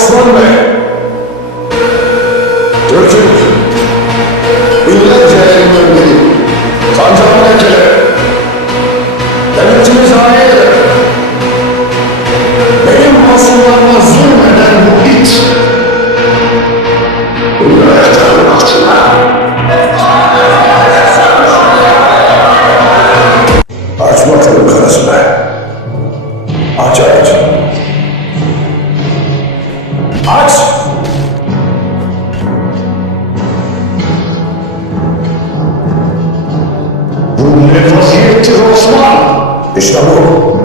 Osman Bey, Türk'ün binlerce elinden biri, sancağın lekeli, devletimiz haliyle, benim masumlarıma zulmeden bu it, bu yönetmenin altına. Aç bakalım karısı be. Aç aç. Aç! Bu ne vaziyettir Osman? İşte bu.